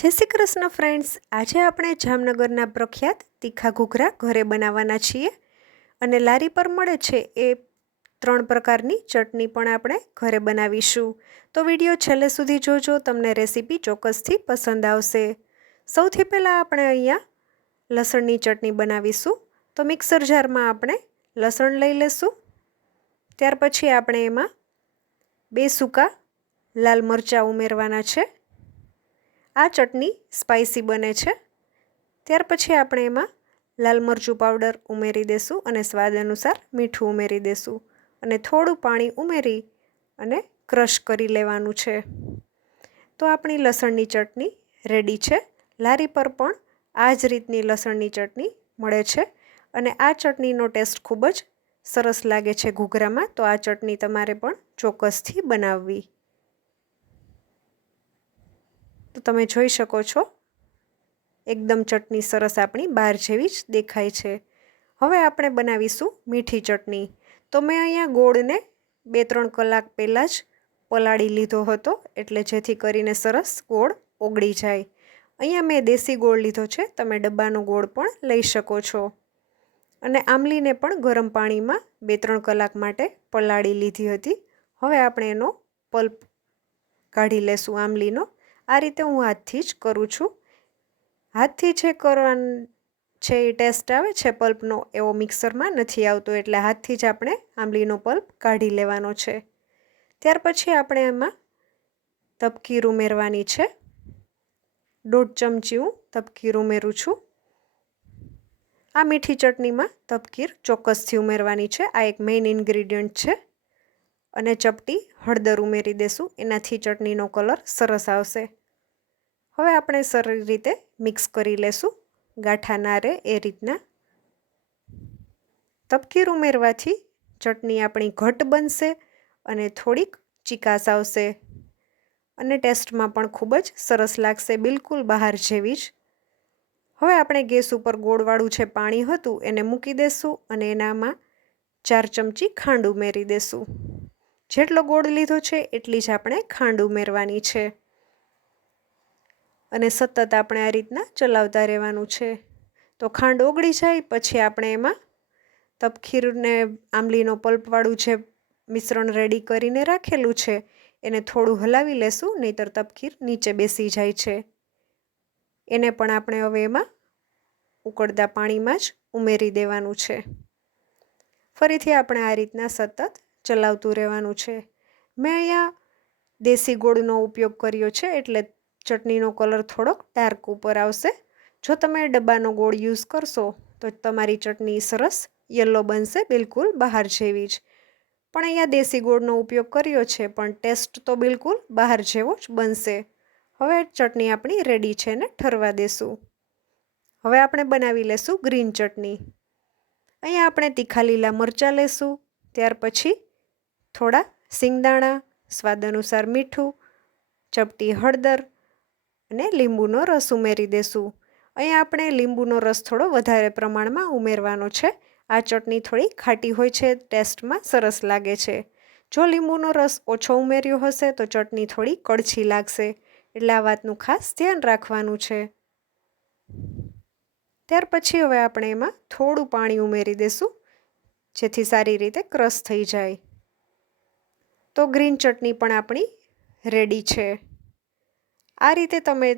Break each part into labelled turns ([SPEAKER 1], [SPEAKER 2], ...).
[SPEAKER 1] જય શ્રી કૃષ્ણ ફ્રેન્ડ્સ આજે આપણે જામનગરના પ્રખ્યાત તીખા ઘૂઘરા ઘરે બનાવવાના છીએ અને લારી પર મળે છે એ ત્રણ પ્રકારની ચટણી પણ આપણે ઘરે બનાવીશું. તો વીડિયો છેલ્લે સુધી જોજો, તમને રેસીપી ચોક્કસથી પસંદ આવશે. સૌથી પહેલાં આપણે અહીંયા લસણની ચટણી બનાવીશું. તો મિક્સર જારમાં આપણે લસણ લઈ લેશું. ત્યાર પછી આપણે એમાં બે સૂકા લાલ મરચાં ઉમેરવાના છે. આ ચટણી સ્પાઇસી બને છે. ત્યાર પછી આપણે એમાં લાલ મરચું પાવડર ઉમેરી દેશું અને સ્વાદ અનુસાર મીઠું ઉમેરી દેશું અને થોડું પાણી ઉમેરી અને ક્રશ કરી લેવાનું છે. તો આપણી લસણની ચટણી રેડી છે. લારી પર પણ આ જ રીતની લસણની ચટણી મળે છે અને આ ચટણીનો ટેસ્ટ ખૂબ જ સરસ લાગે છે ઘૂઘરામાં. તો આ ચટણી તમારે પણ ચોક્કસથી બનાવવી. તો તમે જોઈ શકો છો. એકદમ ચટણી સરસ આપણી બહાર જેવી જ દેખાય છે. હવે આપણે બનાવીશું મીઠી ચટણી. તો મેં અહીંયા ગોળને બે ત્રણ કલાક પહેલાં જ પલાળી લીધો હતો, એટલે જેથી કરીને સરસ ગોળ ઓગળી જાય. અહીંયા મેં દેશી ગોળ લીધો છે, તમે ડબ્બાનો ગોળ પણ લઈ શકો છો. અને આમલીને પણ ગરમ પાણીમાં બે ત્રણ કલાક માટે પલાળી લીધી હતી. હવે આપણે એનો પલ્પ કાઢી લેશું આમલીનો આ રીતે હું હાથથી જ કરું છું. હાથથી જે કરવાનું છે એ ટેસ્ટ આવે છે પલ્પનો, એવો મિક્સરમાં નથી આવતો, એટલે હાથથી જ આપણે આંબલીનો પલ્પ કાઢી લેવાનો છે. ત્યાર પછી આપણે એમાં તપકીર ઉમેરવાની છે. દોઢ ચમચી હું તપકીર ઉમેરું છું. આ મીઠી ચટણીમાં તપકીર ચોક્કસથી ઉમેરવાની છે. આ એક મેઇન ઇન્ગ્રીડિયન્ટ છે. અને ચપટી હળદર ઉમેરી દેશું. એનાથી ચટણીનો કલર સરસ આવશે. હવે આપણે સરળ રીતે મિક્સ કરી લેશું. ગાંઠા ના રહે એ રીતના. તપકીર ઉમેરવાથી ચટણી આપણી ઘટ બનશે અને થોડીક ચિકાસ આવશે. અને ટેસ્ટમાં પણ ખૂબ જ સરસ લાગશે, બિલકુલ બહાર જેવી જ. હવે આપણે ગેસ ઉપર ગોળવાળું છે પાણી હતું એને મૂકી દેશું અને એનામાં ચાર ચમચી ખાંડ ઉમેરી દેશું. જેટલો ગોળ લીધો છે, એટલી જ આપણે ખાંડ ઉમેરવાની છે. અને સતત આપણે આ રીતના ચલાવતા રહેવાનું છે. તો ખાંડ ઓગળી જાય, પછી આપણે એમાં તપખીરને આંબલીનો પલ્પવાળું જે મિશ્રણ રેડી કરીને રાખેલું છે, એને થોડું હલાવી લેશું, નહીતર તપખીર નીચે બેસી જાય છે. એને પણ આપણે હવે એમાં ઉકળતા પાણીમાં જ ઉમેરી દેવાનું છે. ફરીથી આપણે આ રીતના સતત ચલાવતું રહેવાનું છે. મેં અહીંયા દેશી ગોળનો ઉપયોગ કર્યો છે, એટલે ચટણીનો કલર થોડોક ડાર્ક ઉપર આવશે. જો તમે ડબ્બાનો ગોળ યુઝ કરશો, તો તમારી ચટણી સરસ યલો બનશે, બિલકુલ બહાર જેવી જ. પણ અહીંયા દેશી ગોળનો ઉપયોગ કર્યો છે, પણ ટેસ્ટ તો બિલકુલ બહાર જેવો જ બનશે. હવે ચટણી આપણી રેડી છે ને ઠરવા દેશું. હવે આપણે બનાવી લેશું ગ્રીન ચટણી. અહીંયા આપણે તીખા લીલા મરચાં લેશું, ત્યાર પછી થોડા સિંગદાણા, સ્વાદ અનુસાર મીઠું, ચપટી હળદર અને લીંબુનો રસ ઉમેરી દેશું. અહીંયા આપણે લીંબુનો રસ થોડો વધારે પ્રમાણમાં ઉમેરવાનો છે. આ ચટણી થોડી ખાટી હોય છે, ટેસ્ટમાં સરસ લાગે છે. જો લીંબુનો રસ ઓછો ઉમેર્યો હશે, તો ચટણી થોડી કડછી લાગશે. એટલે આ વાતનું ખાસ ધ્યાન રાખવાનું છે. ત્યાર પછી હવે આપણે એમાં થોડું પાણી ઉમેરી દઈશું જેથી સારી રીતે ક્રશ થઈ જાય. તો ગ્રીન ચટણી પણ આપણી રેડી છે. આ રીતે તમે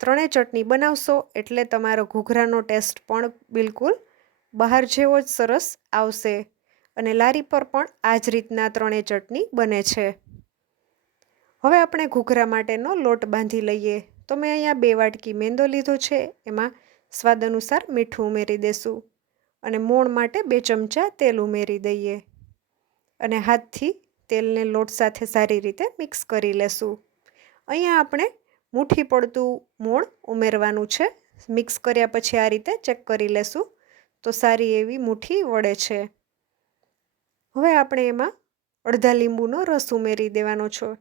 [SPEAKER 1] ત્રણેય ચટણી બનાવશો એટલે તમારો ઘૂઘરાનો ટેસ્ટ પણ બિલકુલ બહાર જેવો જ સરસ આવશે અને લારી પર પણ આ જ રીતના ત્રણેય ચટણી બને છે. હવે આપણે ઘૂઘરા માટેનો લોટ બાંધી લઈએ. તો મેં અહીંયા બે વાટકી મેંદો લીધો છે. એમાં સ્વાદ અનુસાર મીઠું ઉમેરી દેશું અને મોણ માટે બે ચમચા તેલ ઉમેરી દઈએ. અને હાથથી તેલને લોટ સાથે સારી રીતે મિક્સ કરી લેશું. અહીંયા આપણે મુઠ્ઠી પડતું મોણ ઉમેરવાનું છે. મિક્સ કર્યા પછી આ રીતે ચેક કરી લેશું. તો સારી એવી મુઠ્ઠી વળે છે. હવે આપણે એમાં અડધા લીંબુનો રસ ઉમેરી દેવાનો છો.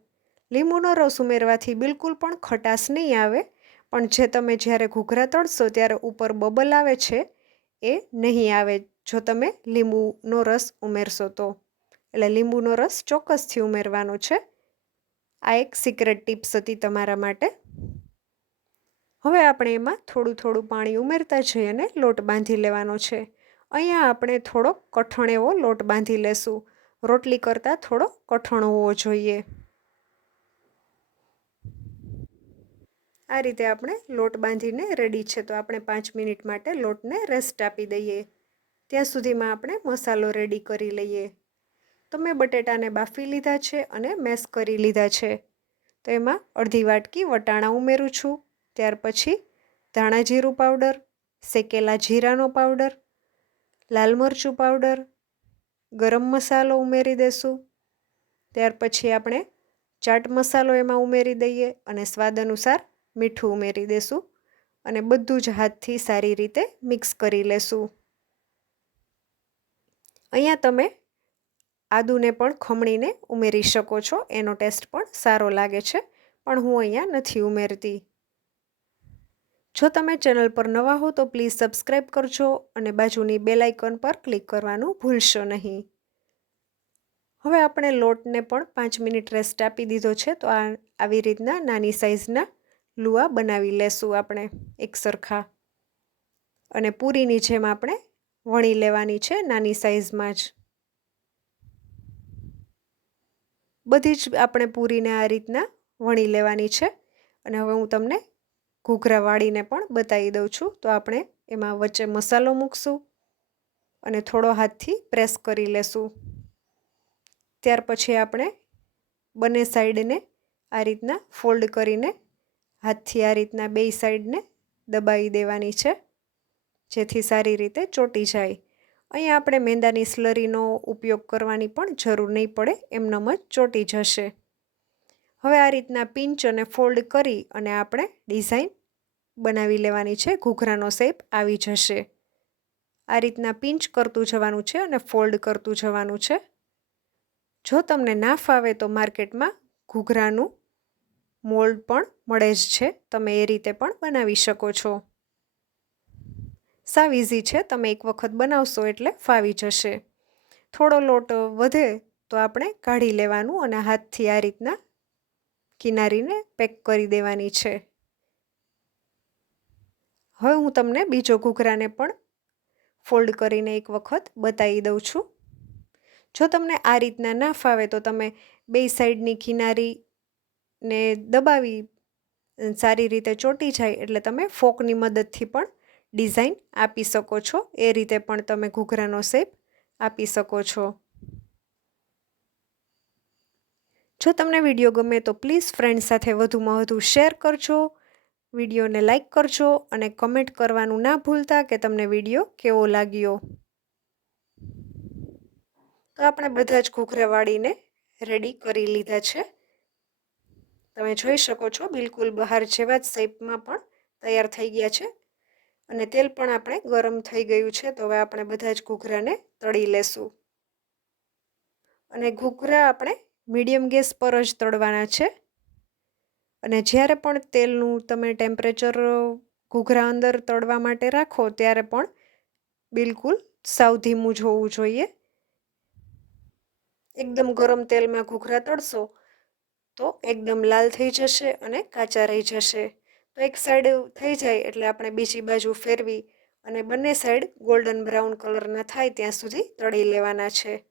[SPEAKER 1] લીંબુનો રસ ઉમેરવાથી બિલકુલ પણ ખટાશ નહીં આવે. પણ જે તમે જ્યારે ઘૂઘરા તળશો ત્યારે ઉપર બબલ આવે છે, એ નહીં આવે જો તમે લીંબુનો રસ ઉમેરશો તો. એટલે લીંબુનો રસ ચોક્કસથી ઉમેરવાનો છે. આ એક સિક્રેટ ટિપ્સ હતી તમારા માટે. હવે આપણે એમાં થોડું થોડું પાણી ઉમેરતા જઈ અને લોટ બાંધી લેવાનો છે. અહીંયા આપણે થોડો કઠણ એવો લોટ બાંધી લેશું. રોટલી કરતાં થોડો કઠણ હોવો જોઈએ. આ રીતે આપણે લોટ બાંધીને રેડી છે. તો આપણે પાંચ મિનિટ માટે લોટને રેસ્ટ આપી દઈએ. ત્યાં સુધીમાં આપણે મસાલો રેડી કરી લઈએ. તો મેં બટેટાને બાફી લીધા છે અને મેશ કરી લીધા છે. તો એમાં અડધી વાટકી વટાણા ઉમેરું છું. ત્યાર પછી ધાણા જીરું પાવડર, શેકેલા જીરાનો પાવડર, લાલ મરચું પાવડર, ગરમ મસાલો ઉમેરી દેશું. ત્યાર પછી આપણે ચાટ મસાલો એમાં ઉમેરી દઈએ અને સ્વાદ અનુસાર મીઠું ઉમેરી દેશું અને બધું જ હાથથી સારી રીતે મિક્સ કરી લેશું. અહીંયા તમે આદુને પણ ખમણીને ઉમેરી શકો છો. એનો ટેસ્ટ પણ સારો લાગે છે, પણ હું અહીંયા નથી ઉમેરતી. જો તમે ચેનલ પર નવા હો તો પ્લીઝ સબસ્ક્રાઈબ કરજો અને બાજુની બેલ આઇકન પર ક્લિક કરવાનું ભૂલશો નહીં. હવે આપણે લોટને પણ પાંચ મિનિટ રેસ્ટ આપી દીધો છે, તો આ આવી રીતના નાની સાઇઝના લુઆ બનાવી લેશું આપણે એક સરખા. અને પૂરીની જેમ આપણે વણી લેવાની છે નાની સાઇઝમાં જ. બધી જ આપણે પૂરીને આ રીતના વણી લેવાની છે. અને હવે હું તમને ઘૂઘરા વાળીને પણ બતાવી દઉં છું. તો આપણે એમાં વચ્ચે મસાલો મૂકશું અને થોડો હાથથી પ્રેસ કરી લેશું. ત્યાર પછી આપણે બંને સાઈડને આ રીતના ફોલ્ડ કરીને હાથથી આ રીતના બે સાઈડને દબાવી દેવાની છે. જેથી સારી રીતે ચોટી જાય. અહીંયા આપણે મેંદાની સ્લરીનો ઉપયોગ કરવાની પણ જરૂર નહીં પડે એમનામ જ ચોટી જશે. હવે આ રીતના પિંચ અને ફોલ્ડ કરી અને આપણે ડિઝાઇન બનાવી લેવાની છે, ઘૂઘરાનો શેપ આવી જશે. આ રીતના પિંચ કરતું જવાનું છે અને ફોલ્ડ કરતું જવાનું છે. જો તમને ના ફાવે તો માર્કેટમાં ઘૂઘરાનું મોલ્ડ પણ મળે જ છે, તમે એ રીતે પણ બનાવી શકો છો. સાવ ઇઝી છે. તમે એક વખત બનાવશો એટલે ફાવી જશે. થોડો લોટ વધે તો આપણે કાઢી લેવાનું અને હાથથી આ રીતના કિનારીને પેક કરી દેવાની છે. હવે હું તમને બીજો ઘૂઘરાને પણ ફોલ્ડ કરીને એક વખત બતાવી દઉં છું. જો તમને આ રીતના ના ફાવે તો તમે બે સાઈડની કિનારીને દબાવી સારી રીતે ચોંટી જાય એટલે તમે ફોકની મદદથી પણ ડિઝાઇન આપી શકો છો. એ રીતે પણ તમે ઘૂઘરાનો શેપ આપી શકો છો. જો તમને વીડિયો ગમે તો પ્લીઝ ફ્રેન્ડ સાથે વધુમાં વધુ શેર કરજો. વિડીયોને લાઇક કરજો અને કમેન્ટ કરવાનું ના ભૂલતા કે તમને વીડિયો કેવો લાગ્યો. તો આપણે બધા જ ઘૂઘરા વાળીને રેડી કરી લીધા છે. તમે જોઈ શકો છો બિલકુલ બહાર જેવા જ શેપમાં પણ તૈયાર થઈ ગયા છે. અને તેલ પણ આપણે ગરમ થઈ ગયું છે, તો હવે આપણે બધા જ ઘૂઘરાને તળી લેશું. અને ઘૂઘરા આપણે મીડિયમ ગેસ પર જ તળવાના છે. અને જ્યારે પણ તેલનું તમે ટેમ્પરેચર ઘૂઘરા અંદર તળવા માટે રાખો, ત્યારે પણ બિલકુલ સાવ ધીમું જ હોવું જોઈએ. એકદમ ગરમ તેલમાં ઘૂઘરા તળશો, તો એકદમ લાલ થઈ જશે અને કાચા રહી જશે. તો એક સાઈડ થઈ જાય એટલે આપણે બીજી બાજુ ફેરવી અને બંને સાઈડ ગોલ્ડન બ્રાઉન કલરના થાય ત્યાં સુધી તળી લેવાના છે.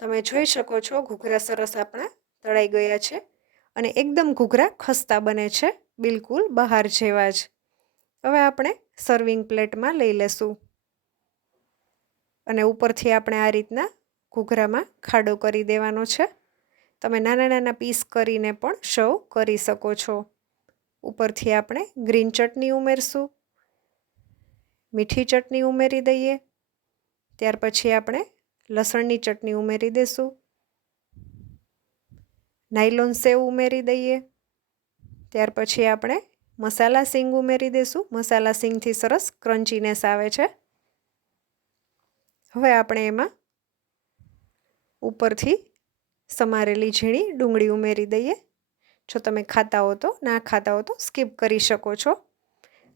[SPEAKER 1] તમે જોઈ શકો છો ઘૂઘરા સરસ આપણા તળાઈ ગયા છે અને એકદમ ઘૂઘરા ખસ્તા બને છે બિલકુલ બહાર જેવા જ. હવે આપણે સર્વિંગ પ્લેટમાં લઈ લેશું. અને ઉપરથી આપણે આ રીતના ઘૂઘરામાં ખાડો કરી દેવાનો છે. તમે નાના નાના પીસ કરીને પણ શવ કરી શકો છો. ઉપરથી આપણે ગ્રીન ચટણી ઉમેરશું. મીઠી ચટણી ઉમેરી દઈએ. ત્યાર પછી આપણે લસણની ચટણી ઉમેરી દઈશું નાયલોન સેવ ઉમેરી દઈએ. ત્યાર પછી આપણે મસાલા સિંગ ઉમેરી દઈશું મસાલા સિંગથી સરસ ક્રન્ચીનેસ આવે છે. હવે આપણે એમાં ઉપરથી સમારેલી ઝીણી ડુંગળી ઉમેરી દઈએ. જો તમે ખાતા હો તો, ના ખાતા હો તો સ્કીપ કરી શકો છો.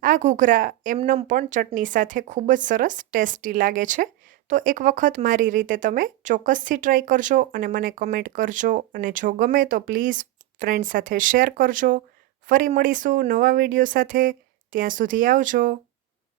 [SPEAKER 1] આ ઘૂઘરા એમનમ પણ ચટણી સાથે ખૂબ જ સરસ ટેસ્ટી લાગે છે. તો એક વખત મારી રીતે તમે ચોક્કસથી ટ્રાય કરજો અને મને કમેન્ટ કરજો અને જો ગમે તો પ્લીઝ ફ્રેન્ડ સાથે શેર કરજો. ફરી મળીશું નવા વીડિયો સાથે. ત્યાં સુધી આવજો.